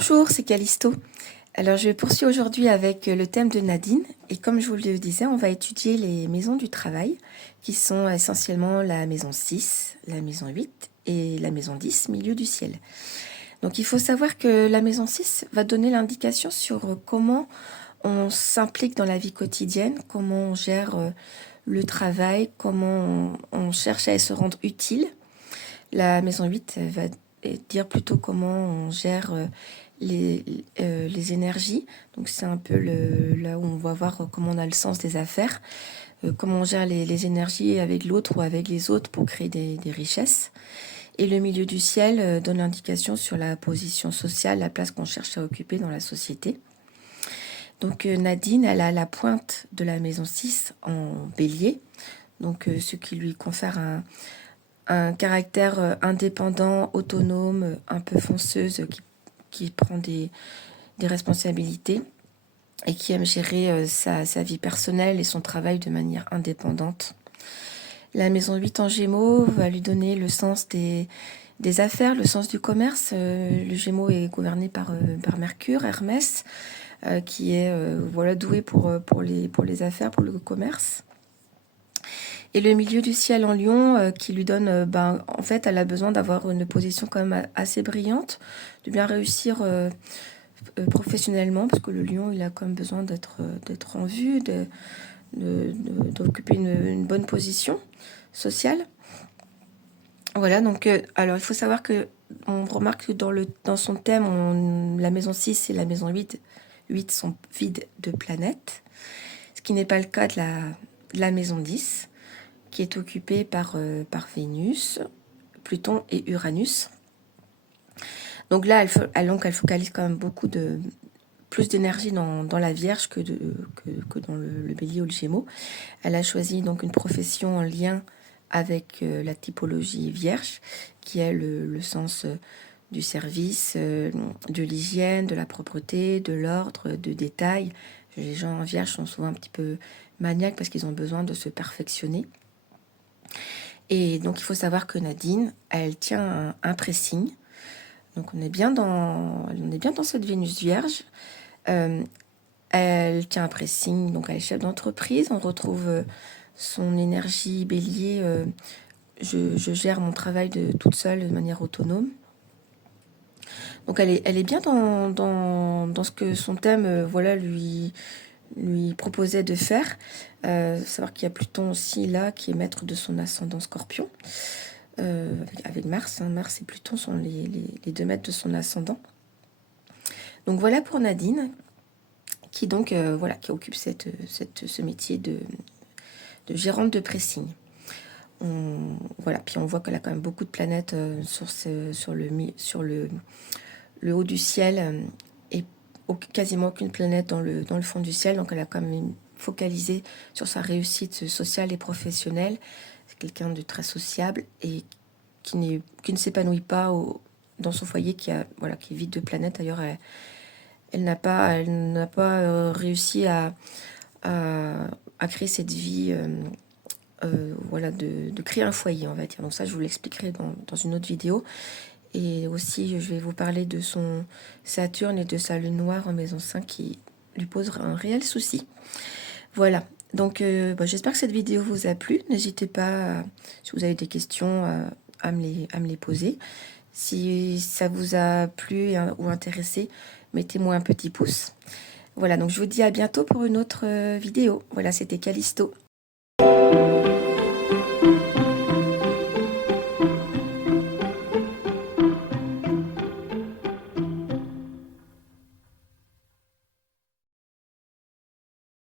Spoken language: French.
Bonjour, c'est Callisto. Alors je poursuis aujourd'hui avec le thème de Nadine et comme je vous le disais, on va étudier les maisons du travail qui sont essentiellement la maison 6, la maison 8 et la maison 10, milieu du ciel. Donc il faut savoir que la maison 6 va donner l'indication sur comment on s'implique dans la vie quotidienne, comment on gère le travail, comment on cherche à se rendre utile. La maison 8 va dire plutôt comment on gère les énergies. Donc c'est un peu là où on va voir comment on a le sens des affaires, comment on gère les énergies avec l'autre ou avec les autres pour créer des richesses. Et le milieu du ciel donne l'indication sur la position sociale, la place qu'on cherche à occuper dans la société. Donc Nadine, elle a la pointe de la maison 6 en bélier, donc ce qui lui confère un caractère indépendant, autonome, un peu fonceuse, qui prend des responsabilités et qui aime gérer sa vie personnelle et son travail de manière indépendante. La maison 8 en Gémeaux va lui donner le sens des affaires, le sens du commerce. Le Gémeaux est gouverné par Mercure, Hermès, qui est doué pour les affaires, pour le commerce. Et le milieu du ciel en Lion qui lui donne, en fait, elle a besoin d'avoir une position quand même assez brillante, de bien réussir professionnellement, parce que le Lion, il a quand même besoin d'être en vue, d'occuper une bonne position sociale. Voilà, donc, alors il faut savoir que on remarque que dans son thème, la maison 6 et la maison 8 sont vides de planètes, ce qui n'est pas le cas de la maison 10, qui est occupée par Vénus, Pluton et Uranus. Donc là, elle focalise quand même beaucoup plus d'énergie dans la Vierge que dans le Bélier ou le Gémeaux. Elle a choisi donc une profession en lien avec la typologie Vierge, qui est le sens du service, de l'hygiène, de la propreté, de l'ordre, de détail. Les gens en Vierge sont souvent un petit peu maniaques parce qu'ils ont besoin de se perfectionner. Et donc il faut savoir que Nadine, elle tient un pressing. Donc on est bien dans cette Vénus Vierge. Elle tient un pressing, donc elle est chef d'entreprise. On retrouve son énergie bélier. Je gère mon travail toute seule de manière autonome. Donc elle est bien dans ce que son thème lui proposait de faire. Savoir qu'il y a Pluton aussi là qui est maître de son ascendant Scorpion. Avec Mars. Mars et Pluton sont les deux maîtres de son ascendant. Donc voilà pour Nadine, qui occupe ce métier de gérante de pressing. Puis on voit qu'elle a quand même beaucoup de planètes sur le haut du ciel et quasiment aucune planète dans le fond du ciel. Donc elle a quand même focalisé sur sa réussite sociale et professionnelle. C'est quelqu'un de très sociable et qui ne s'épanouit pas dans son foyer, qui est vide de planètes. D'ailleurs, elle n'a pas réussi à créer cette vie, de créer un foyer, on va dire. Donc ça, je vous l'expliquerai dans une autre vidéo. Et aussi, je vais vous parler de son Saturne et de sa lune noire en maison 5 qui lui posera un réel souci. Voilà. Donc, j'espère que cette vidéo vous a plu. N'hésitez pas, si vous avez des questions, à me les poser. Si ça vous a plu ou intéressé, mettez-moi un petit pouce. Voilà, donc je vous dis à bientôt pour une autre vidéo. Voilà, c'était Callisto.